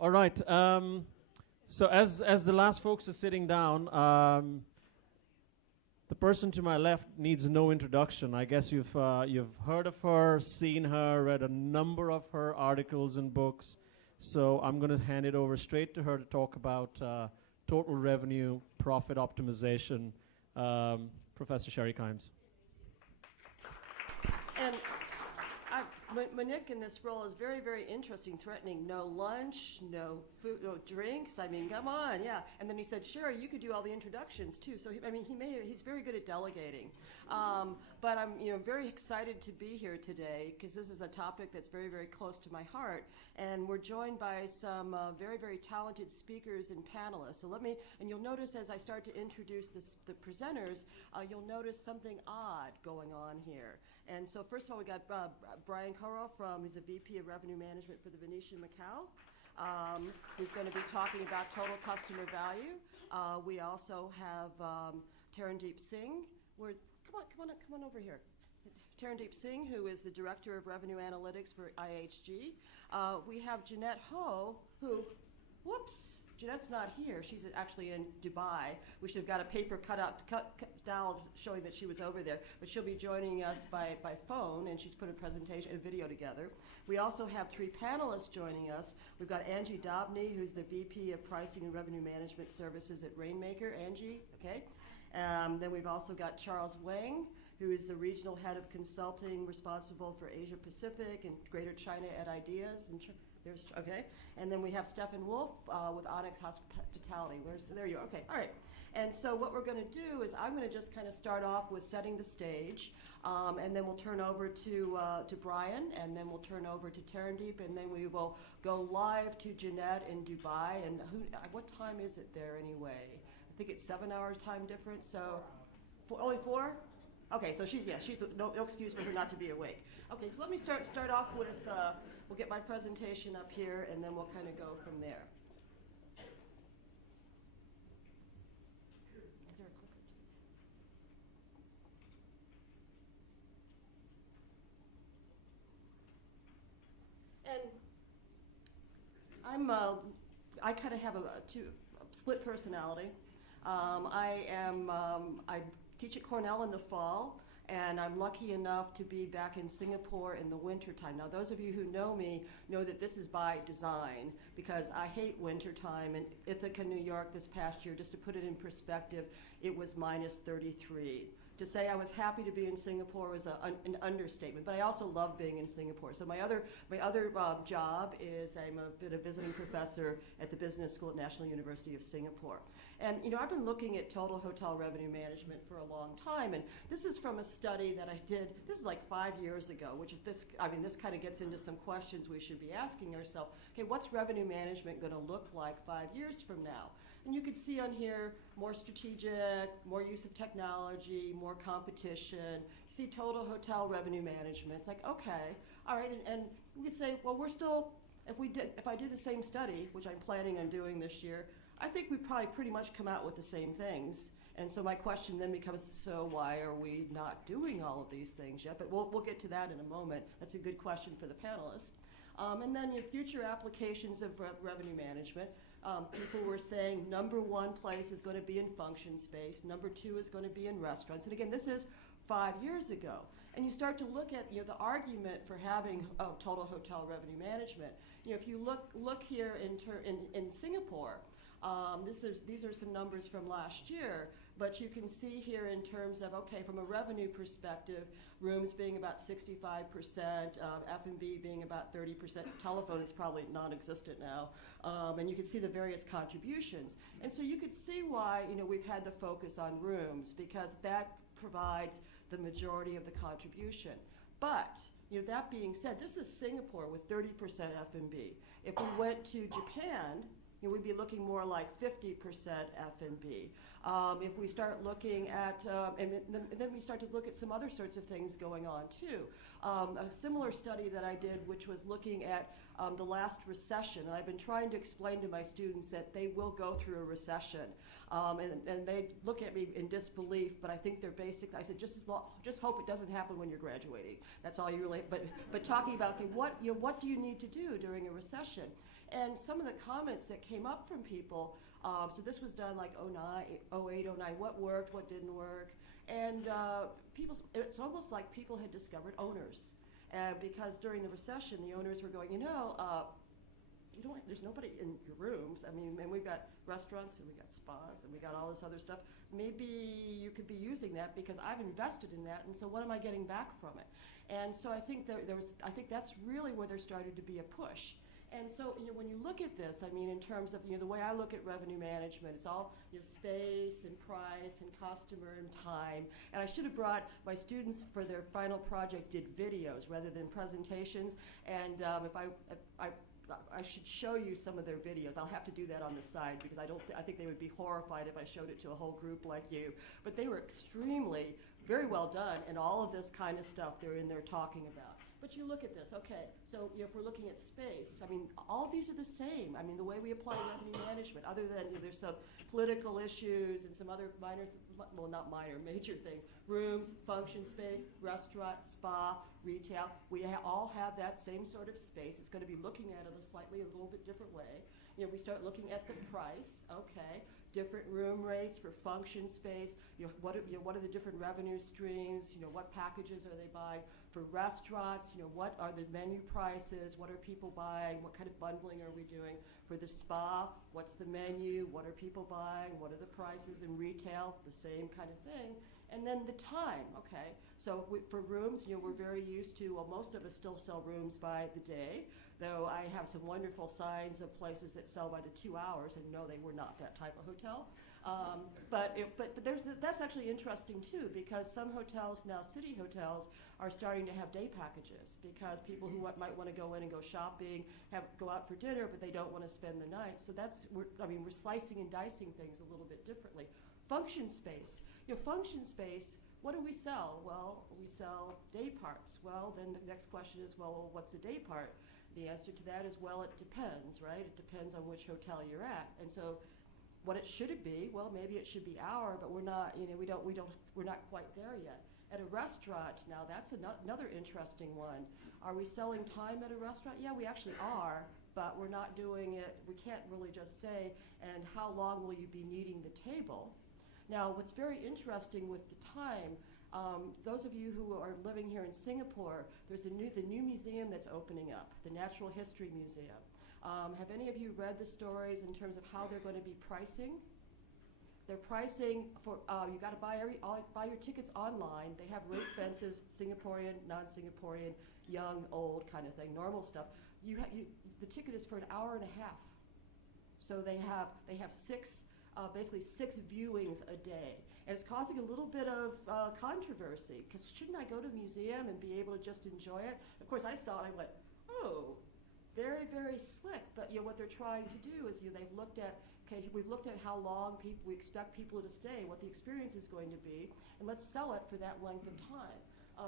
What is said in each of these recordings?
All right. So as the last folks are sitting down, the person to my left needs no introduction. I guess you've heard of her, seen her, read a number of her articles and books. So I'm going to hand it over straight to her to talk about total revenue, profit optimization. Professor Sherri Kimes. And Monique in this role is very, very interesting, threatening no lunch, no food, no drinks. I mean, come on, yeah. And then he said, Sherri, you could do all the introductions too. So he's very good at delegating. But I'm very excited to be here today because this is a topic that's very, very close to my heart. And we're joined by some very, very talented speakers and panelists. So and you'll notice as I start to introduce the presenters, you'll notice something odd going on here. And so first of all, we got Brian Caro who's the VP of Revenue Management for the Venetian Macau, who's going to be talking about total customer value. We also have Tarandeep Singh. Come on over here. Tarandeep Singh, who is the Director of Revenue Analytics for IHG. We have Jeanette Ho, who, whoops, Jeanette's not here. She's actually in Dubai. We should have got a paper cut down showing that she was over there. But she'll be joining us by phone, and she's put a video together. We also have three panelists joining us. We've got Angie Dobney, who's the VP of Pricing and Revenue Management Services at Rainmaker. Angie, okay. Then we've also got Charles Wang, who is the Regional Head of Consulting responsible for Asia Pacific and Greater China at Ideas. Okay, and then we have Stefan Wolf with Onyx Hospitality. There you are. Okay, all right. And so what we're going to do is I'm going to just kind of start off with setting the stage, and then we'll turn over to Brian, and then we'll turn over to Tarandeep, and then we will go live to Jeanette in Dubai. And what time is it there anyway? I think it's 7 hours time difference. So only 4? Okay, so she's no excuse for her not to be awake. Okay, so let me start off with. We'll get my presentation up here, and then we'll kind of go from there. Is there a clicker? And I kind of have a split personality. I teach at Cornell in the fall. And I'm lucky enough to be back in Singapore in the wintertime. Now, those of you who know me know that this is by design because I hate wintertime. In Ithaca, New York this past year, just to put it in perspective, it was minus 33. To say I was happy to be in Singapore was an understatement, but I also love being in Singapore. So my other job is I'm a visiting professor at the Business School at National University of Singapore. And I've been looking at total hotel revenue management for a long time, and this is from a study that I did. This is like 5 years ago, which this kind of gets into some questions we should be asking ourselves. Okay, what's revenue management going to look like 5 years from now? And you can see on here more strategic, more use of technology, more competition. You see total hotel revenue management. It's like, okay, all right, and we could say, well, we're still, if I do the same study, which I'm planning on doing this year, I think we probably pretty much come out with the same things. And so my question then becomes, so why are we not doing all of these things yet? But we'll get to that in a moment. That's a good question for the panelists. And then your future applications of revenue management. People were saying number one place is going to be in function space. Number two is going to be in restaurants. And again, this is 5 years ago. And you start to look at the argument for having total hotel revenue management. If you look here in Singapore, these are some numbers from last year, but you can see here in terms of, okay, from a revenue perspective, rooms being about 65%, F&B being about 30%, telephone is probably non-existent now, and you can see the various contributions. And so you could see why we've had the focus on rooms, because that provides the majority of the contribution. But that being said, this is Singapore with 30% F&B. If we went to Japan, we'd be looking more like 50% F&B. If we start looking at, and then we start to look at some other sorts of things going on too. A similar study that I did, which was looking at the last recession, and I've been trying to explain to my students that they will go through a recession. And they look at me in disbelief, but I think they're basic. I said, just hope it doesn't happen when you're graduating. That's all you really, but talking about, okay, what do you need to do during a recession? And some of the comments that came up from people, so this was done like 08, 09, what worked, what didn't work, and it's almost like people had discovered owners. Because during the recession, the owners were going, there's nobody in your rooms. I mean, and we've got restaurants and we've got spas and we got all this other stuff. Maybe you could be using that because I've invested in that, and so what am I getting back from it? And so I think I think that's really where there started to be a push. And so, when you look at this, I mean, in terms of, the way I look at revenue management, it's all, space and price and customer and time. And I should have brought my students for their final project did videos rather than presentations. And if I should show you some of their videos. I'll have to do that on the side because I think they would be horrified if I showed it to a whole group like you. But they were extremely, very well done, and all of this kind of stuff they're in there talking about. But you look at this, okay, so if we're looking at space, I mean, all of these are the same. I mean, the way we apply revenue management, other than there's some political issues and some other minor, well, not minor, major things. Rooms, function space, restaurant, spa, retail. We all have that same sort of space. It's going to be looking at it a little bit different way. We start looking at the price, okay, different room rates for function space. What are the different revenue streams? What packages are they buying? For restaurants, what are the menu prices? What are people buying? What kind of bundling are we doing? For the spa, what's the menu? What are people buying? What are the prices? In retail, the same kind of thing. And then the time, okay. So for rooms, we're very used to, well, most of us still sell rooms by the day, though I have some wonderful signs of places that sell by the 2 hours, and no, they were not that type of hotel. But that's actually interesting too, because some hotels now, city hotels, are starting to have day packages because people who might want to go in and go shopping, go out for dinner, but they don't want to spend the night. So we're slicing and dicing things a little bit differently. Function space. Function space, what do we sell? Well, we sell day parts. Well, then the next question is, well, what's a day part? The answer to that is, well, it depends, right? It depends on which hotel you're at. And so should it be? Well, maybe it should be hour, but we're not, we're not quite there yet. At a restaurant, now that's another interesting one. Are we selling time at a restaurant? Yeah, we actually are, but we're not doing it, we can't really just say, and how long will you be needing the table? Now, what's very interesting with the time, those of you who are living here in Singapore, there's the new museum that's opening up, the Natural History Museum. Have any of you read the stories in terms of how they're going to be pricing? They're pricing for, you got to buy your tickets online. They have rate fences, Singaporean, non-Singaporean, young, old kind of thing, normal stuff. The ticket is for an hour and a half. So they have basically six viewings a day. And it's causing a little bit of controversy, because shouldn't I go to the museum and be able to just enjoy it? Of course, I saw it and I went, oh, very, very slick. But what they're trying to do is they've looked at, okay, we've looked at how long we expect people to stay, what the experience is going to be, and let's sell it for that length of time.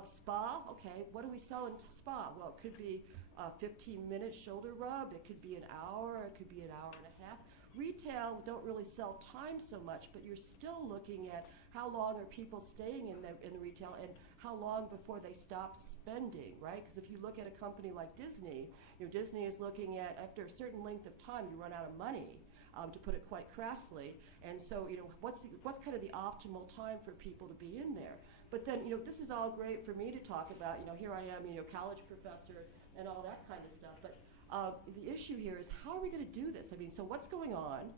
Spa, okay, what do we sell in spa? Well, it could be a 15-minute shoulder rub, it could be an hour, it could be an hour and a half. Retail don't really sell time so much, but you're still looking at how long are people staying in the retail and how long before they stop spending, right? Because if you look at a company like Disney, Disney is looking at, after a certain length of time, you run out of money, to put it quite crassly. And so, what's kind of the optimal time for people to be in there? But then, this is all great for me to talk about. Here I am, college professor and all that kind of stuff. But the issue here is, how are we going to do this? I mean, so what's going on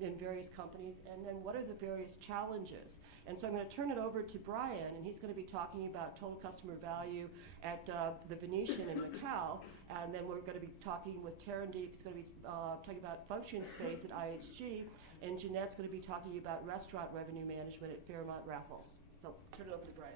in various companies, and then what are the various challenges? And so I'm going to turn it over to Brian, and he's going to be talking about total customer value at the Venetian in Macau, and then we're going to be talking with Tarandeep, who's going to be talking about function space at IHG, and Jeanette's going to be talking about restaurant revenue management at Fairmont Raffles. So turn it over to Brian.